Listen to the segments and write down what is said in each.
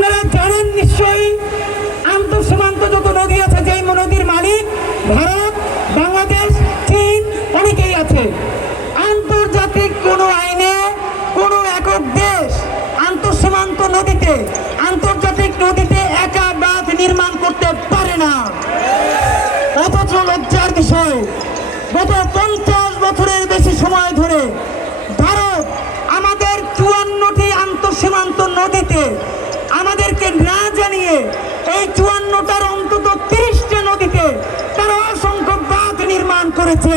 আপনারা জানেন নিশ্চয়ই, আন্তঃ সীমান্ত যত নদী আছে, যেই নদীর মালিক ভারত, বাংলাদেশ, চীন, অনেকেই আছে। আন্তর্জাতিক কোনো আইনে কোনো একক দেশ আন্তঃ সীমান্ত নদীতে, আন্তর্জাতিক নদীতে একা বাঁধ নির্মাণ করতে পারে না। অথচ লজ্জার বিষয়, গত পঞ্চাশ বছরের বেশি সময় ধরে ভারত আমাদের চুয়ান্নটি আন্তঃসীমান্ত নদীতে না জানিয়ে এই চুয়ান্নটার অন্তত তিরিশটা নদীতে তারা অসংখ্য বাঁধ নির্মাণ করেছে।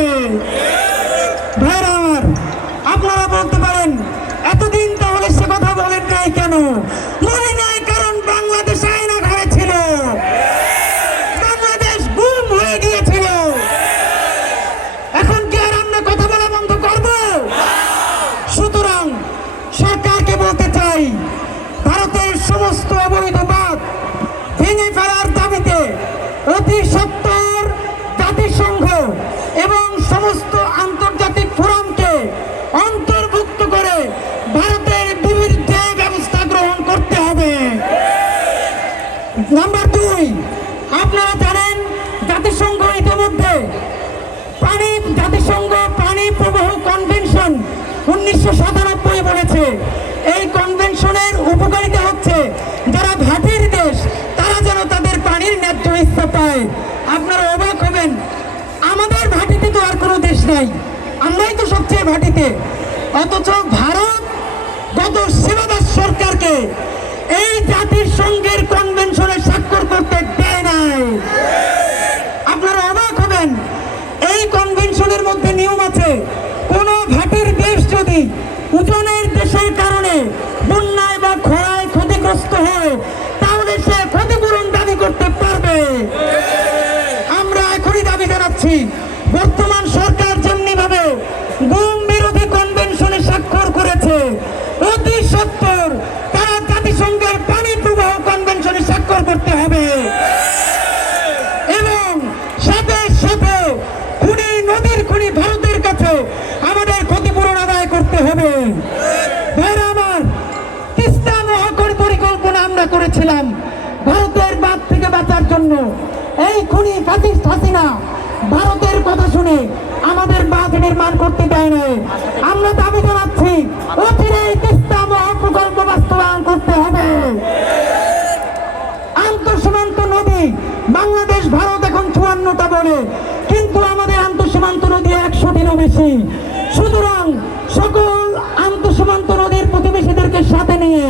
নাম্বার দুই আপনারা জানেন জাতিসংঘ ইতিমধ্যে পানি জাতিসংঘ পানি প্রবাহ কনভেনশন উনিশশো সাতানব্বই বলেছে। এই কনভেনশনের উপকারিতা হচ্ছে যারা ভাটির দেশ, তারা যেন তাদের পানির ন্যায্য ইচ্ছা পায়। আপনারা অবাক হবেন, আমাদের ভাটিতে তো আর কোনো দেশ নাই। আমরাই তো সবচেয়ে ভাটিতে অথচ ভারত গত শিবদাস সরকারকে এই জাতির সঙ্গের কনভেনশনে স্বাক্ষর করতে দেয় নাই। আপনারা অবাক হবেন, এই কনভেনশনের মধ্যে নিয়ম আছে, কোন ভাটির দেশ যদি উজনের দেশের কারণে বন্যায় এবং সাথে সাথে খুনি নদীর খুনি ভারতের কাছে আমাদের ক্ষতিপূরণ আদায় করতে হবে। আমার, তিস্তা মহাকর পরিকল্পনা আমরা করেছিলাম ভারতের বাদ থেকে বাঁচার জন্য। এই খুনি ফাঁসিস্ট হাসিনা ভারতের কথা শুনে আমাদের বাঁধ নির্মাণ করতে দেয় নাই। আমরা চুয়ান্নটা বলে, কিন্তু আমাদের আন্তঃসীমান্ত নদী একশোটিরও বেশি। সুতরাং সকল আন্তঃসীমান্ত নদীর প্রতিবেশীদেরকে সাথে নিয়ে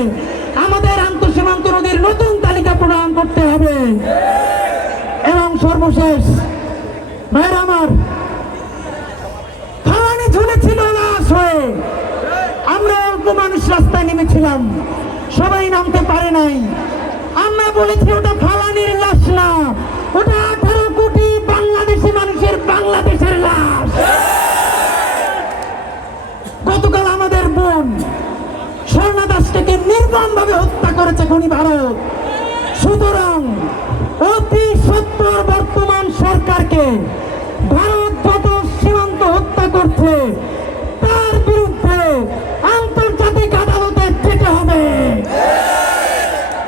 আমাদের আন্তঃসীমান্ত নদীর নতুন তালিকা প্রণয়ন করতে হবে। এবং সর্বশেষ ভাইয়ের আমার খাওয়ানি ঝুলেছিল লাশ হয়ে আমরা অল্প মানুষ রাস্তায় নেমেছিলাম। সবাই নামতে পারে নাই। আমরা বলেছি ওটা ফালানির লাশ না, ওটা আমাদের বোন স্বর্ণা নির্মম ভাবে হত্যা করেছে খনি ভারত। সুতরাং অতি সত্তর বর্তমান সরকারকে ভারত যত সীমান্ত হত্যা করছে, তার বিরুদ্ধে আন্তর্জাতিক আদালতে যেতে হবে।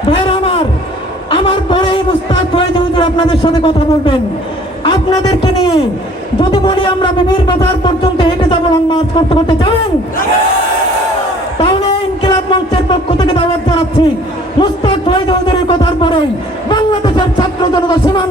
ভাইয়ের আমার আমার পরেই মুস্তাক ফয়েজ আপনাদের সাথে কথা বলবেন। আপনাদেরকে নিয়ে যদি বলি আমরা বিবির বাজার পর্যন্ত হেঁটে যাব মাছ করতে করতে চান তাহলে ইনকিলাব মঞ্চের পক্ষ থেকে দাওয়াত জানাচ্ছি। মুস্তাক ফয়েজ চৌধুরীর কথার পরে বাংলাদেশের ছাত্র জনতা সীমান্ত